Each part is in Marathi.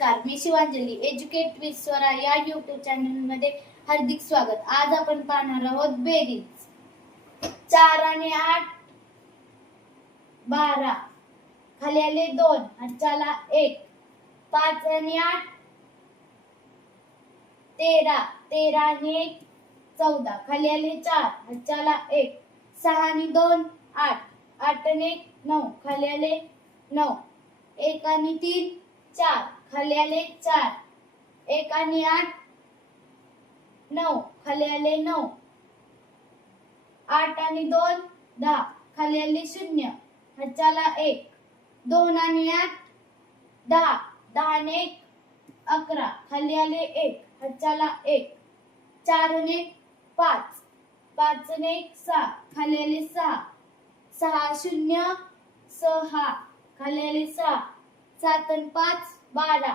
नमस्कार, मी शिवांजली. एज्युकेट विथ स्वरा या यूट्यूब चॅनल मध्ये हार्दिक स्वागत. आज आपण पाहणार आहोत बेरीज. 4 आणि 8 12, खाली आले 2, हाताला 1. 5 आणि 8 13, 13 आणि 1 14, खाली आले 4, हाताला 1. 6 आणि 2 8, 8 आणि 1 9, खाली आले 9. 1 आणि 3 4, खाली आले 4. 1 आणि 8 9, खाली आले 9. 8 आणि 2 10, खाली आले 0, हाताला 1. 2 आणि 8 10, 10 आणि 1 11, खाली आले 1, हाताला 1. 4 आणि 1 5, 5 आणि 1 6, खाली आले 6. 6 0 6, खाली आले 6. 7 आणि 5 12,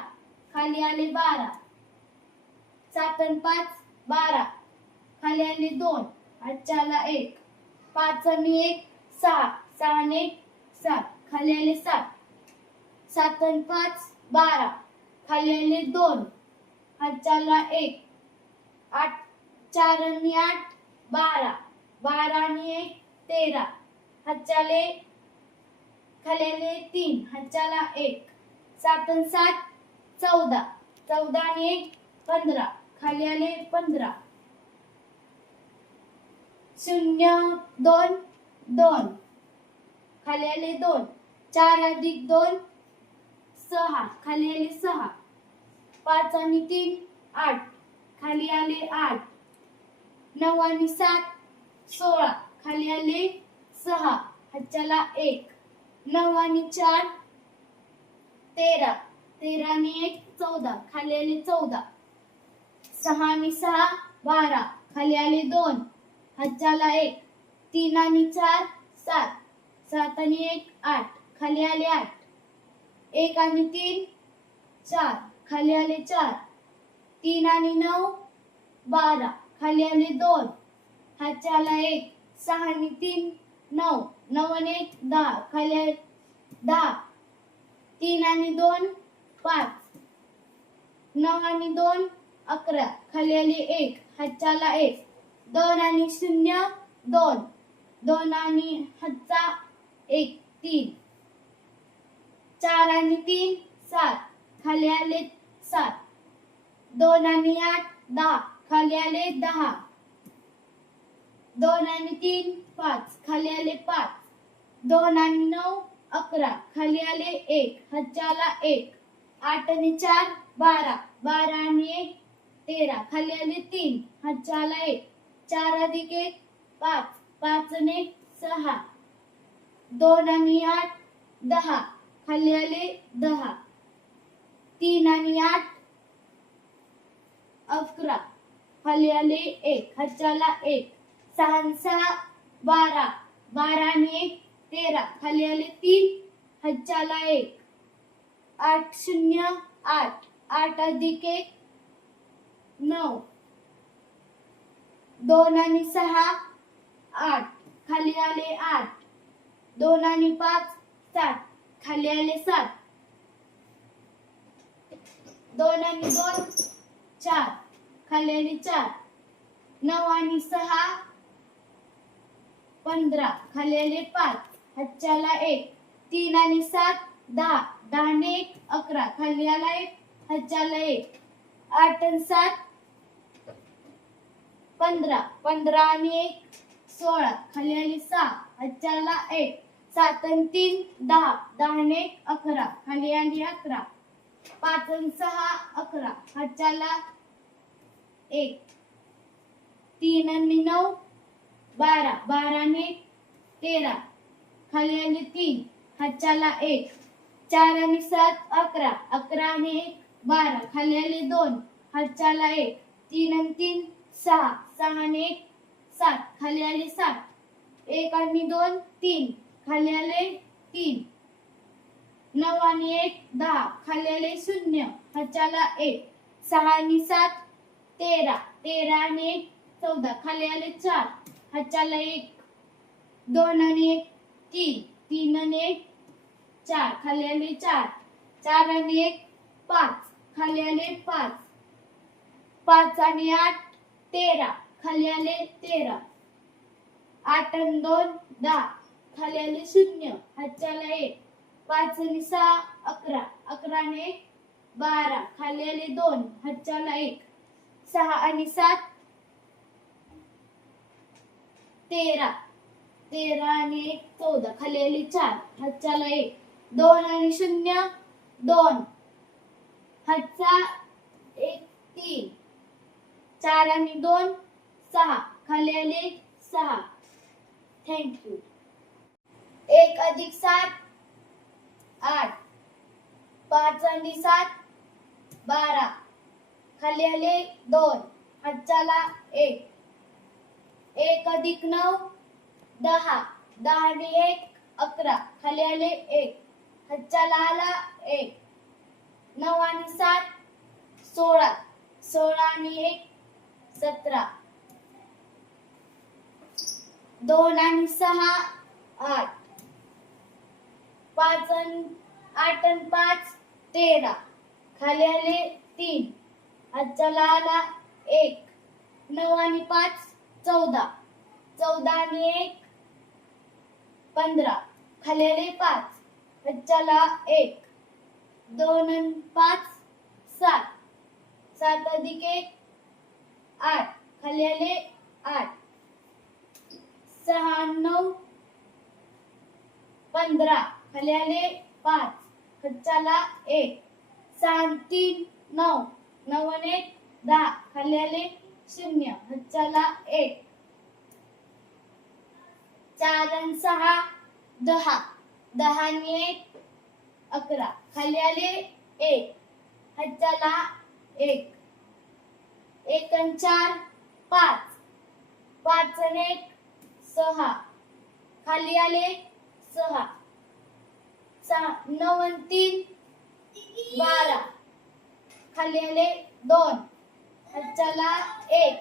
खाली आले 12. 7 आणि 5 12, खाली आले 2, हाताला 1. 5 आणि 1 6, 6 आणि 1 7, खाली आले 7. 7 आणि 5 12, खाली आले 2, हाताला 1. 8 4 आणि 8 12, 12 आणि 1 13, हाताले खाली आले 3, हाताला 1. 7 आणि 7 14, 14 आणि 1 15, खाली आले 15. 0 2 2, खाली आले 2. 4 अधिक 2 6, खाली आले 6. 5 आणि 3 8, खाली आले 8. 9 आणि 7 16, खाली आले 6, हाताला 1. 9 आणि 4 13, 13 आणि 1 14, खाली आले 14. 6 आणि 6 12, खाली आले 2, हाताला 1. 3 आणि 4 7, 7 आणि 1 8, खाली आले 8. 1 आणि 3 4, खाली आले 4. 3 आणि 9 12, खाली आले 2, हाताला 1. 6 आणि 3 9, 9 आणि 1 10, खाली आले 10. 3 आणि 2 5, 9 आणि 2 11, खाली आले 1, हाताला 1. 2 आणि 0 2, 2 आणि हातचा 1 3. 4 आणि 3 7, खाली आले 7. 2 आणि 8 10, खाली आले 10. 2 आणि 3 5, खाली आले 5. 2 आणि 9 11, खाली आले 1, हाताला 1. 8 आणि 4 12, 12 आणि 1 13, खाली आले 3, हाताला 1. 4 अधिक 1 5, 5 आणि 1 6. 2 आणि 8 10, खाली आले 10. 3 आणि 8 11, खाली आले 1, हाताला 1. 6 आणि 6 12, 12 आणि 1 13, खाली आले 3, हाताला 1. 8 0 8, 8 अधिक 1 9. 2 आणि 6 8, खाली आले 8. 2 आणि 5 7, खाली आले 7. 2 आणि 2 4, खाली आले 4. 9 आणि 6 15, खाली आले 5, हाताला 1. 3 आणि 7 10, 10 आणि 1 11, खाली आला 1, हाताला 1. 8 आणि 7 15, 15 आणि 1 16, खाली आले 6, हाताला 1. 7 आणि 3 10, 10 आणि 1 11, खाली आली 11. 5 आणि 6 11, हाताला 1. 3 आणि 9 12, 12 आणि 1 13, खाली आले 3, हाताला 1. 4 आणि 7 11, 11 आणि 1 12, खाली आले 2, हाताला 1. 3 आणि 3 6, 6 आणि 1 7, खाली आले 7. 1 आणि 2 3, खाली आले 3. 9 आणि 1 10, खाली आले 0, हाताला 1. 6 आणि 7 13, 13 आणि 1 14, खाली आले 4, हाताला 1. 2 आणि 1 3, 3 आणि 1 4, खाली आले 4. 4 आणि 1 5, खाली आले 5. 5 आणि 8 13, खाली आले 13. 8 आणि 2 10, खाली आले 0, हातच्याला 1. 5 आणि 6 11, 11 आणि 1 12, खाली आले 2, हातच्याला 1. 6 आणि 7 13, 13 आणि 1 14, खाली आले 4, हातच्याला 1. 2 आणि 0 2, हातचा 1 3. 4 आणि 2 6, खाली आले 6. थँक्यू. 1 अधिक 7 8. 5 आणि 7 12, खाली आले 2, हातच्याला 1. 1 अधिक 9 10. 10 आणि 1 11, खाली आले 1, हातच्याला आला 1. 9 आणि 7 16. 16 आणि 1 17. 2 आणि 6 8. 8 आणि 5 13, खाली आले 3, हातच्याला आला 1. 9 आणि 5 14. 14 आणि 1 15, खाली आले 5, हातच्याला 1. 2 आणि 5 7. 7 अधिक 1 8, खाली आले 8. 6 आणि 9 15, खाली आले 5, हातच्याला 1. 6 आणि 3 9. 9 आणि 1 10, खाली आले 0, हातच्याला 1. 4 आणि 6 10. 10 आणि 1 11, खाली आले 1, हातच्याला 1. 1 आणि 4 5. 5 आणि 1 6, खाली आले 6. 9 आणि 3 12, खाली आले 2, हातच्याला 1.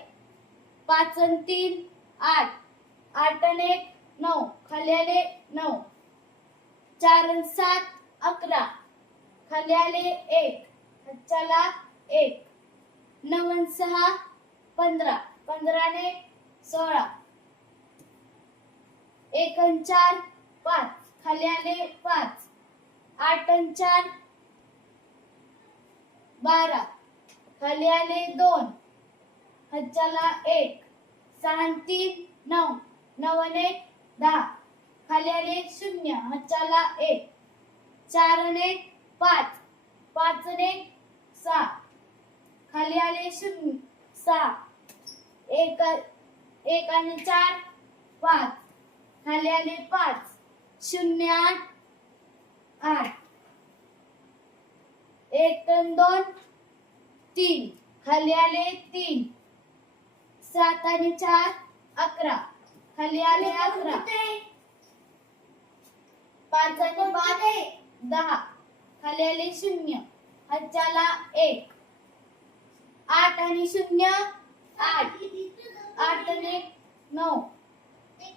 5 आणि 3 8. 8 आणि 1 9, खाली आले 9. 4 आणि 7 11, खाली आले 1, हातच्याला 1. 9 आणि 6 15. 15 आणि 1 16. 1 आणि 4 5, खाली आले 5. 8 आणि 4 12, खाली आले 2, हातच्याला 1. 6 आणि 3 9. 9 आणि 1 10, खाली आले 0, हातच्याला 1. 4 आणि 1 5. 5 आणि 1 6, खाली आले 0 6. 1 आणि 4 5, खाली आले 5. 0 8 8. 1 आणि 2 3, खाली आले 3. 7 आणि 4 11, खाली आले 11. 5 आणि 5 10, खाली आले 0, हातच्याला 1. 8 आणि 0 8. 8 आणि 1 9,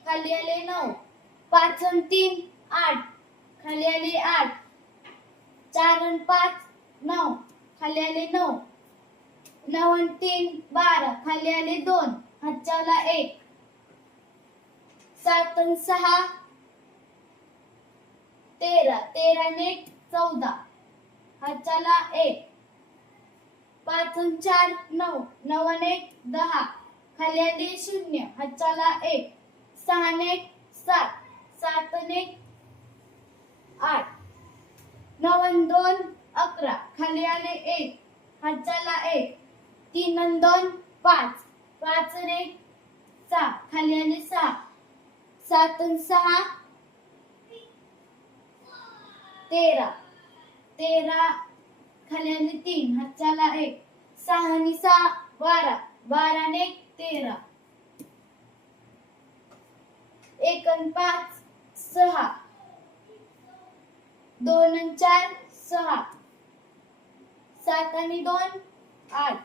खाली आले 9. 5 आणि 3 8, खाली आले 8. 4 आणि 5 9, खाली आले 9. 9 आणि 3 12, खाली आले 2, हातच्याला 1. 7 आणि 6 13. 13 आणि 1 14, हातच्याला 1. 5 आणि 4 9. 9 आणि 1 10, खाली आले 0, हातच्याला 1. 6 आणि 1 7. 7 आणि 1 8. 9 आणि 2 11, खाली आले 1, हातच्याला 1. 3 आणि 2 5. 5 आणि 1 6, खाली आले 6. 7 आणि 6 13. 13, खाली आले 3, हातच्याला 1. 6 आणि 6 12. 12 आणि 1 13. 1 आणि 5 6. 2 आणि 4 6. 7 आणि 2 8.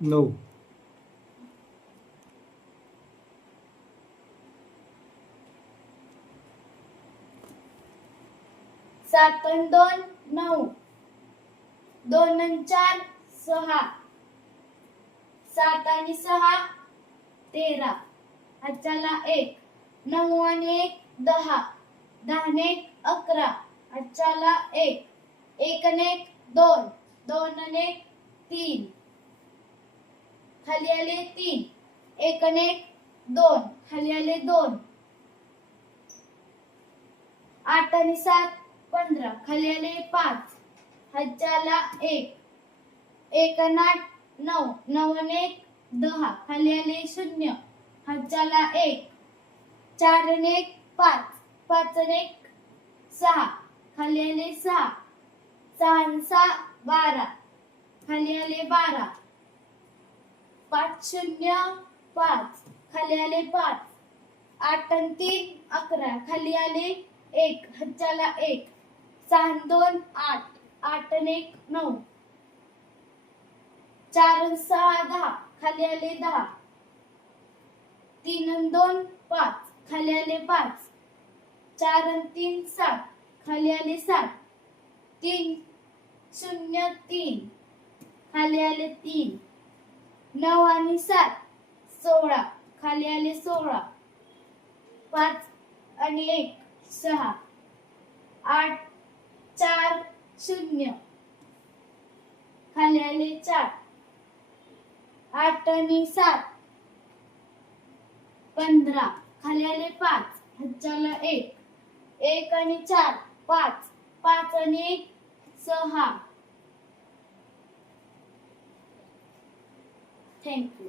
9. 7 आणि 2 9. 2 आणि 4 6, 7 आणि 6 13, हातच्याला 1, 9 आणि 1 10, 10 आणि 1 11, हातच्याला 1, 1 आणि 1 2, 2 आणि 1 3, खाली आले 3, 1 आणि 1 2, खाली आले 2, 8 आणि 7 15, खाली आले 5, हातच्याला 1, 1 आणि 8 9, 9 आणि 1 10, खाली आले 0, हातच्याला 1, 4 आणि 1 5, 5 आणि 1 6, खाली आले 6, 6 आणि 6 12, खाली आले 12, 5 0 5, खाली आले 5, 8 आणि 3 11, खाली आले 1, हातच्याला 1, 6 आणि 2 8, 8 आणि 1 9, 4 आणि 6 10, खाली आले 10, 3 आणि 2 5, खाली आले 5, 4 आणि 3 7, खाली आले 7, 3 0 3, खाली आले 3, 9 आणि 7 16, खाली आले 16, 5 आणि 1 6, 8 4 0, खाली आले 4, 8 आणि 7 15, खाली आले 5, हातच्याला 1, 1 आणि 4 5, 5 आणि 1 6. थँक्यू.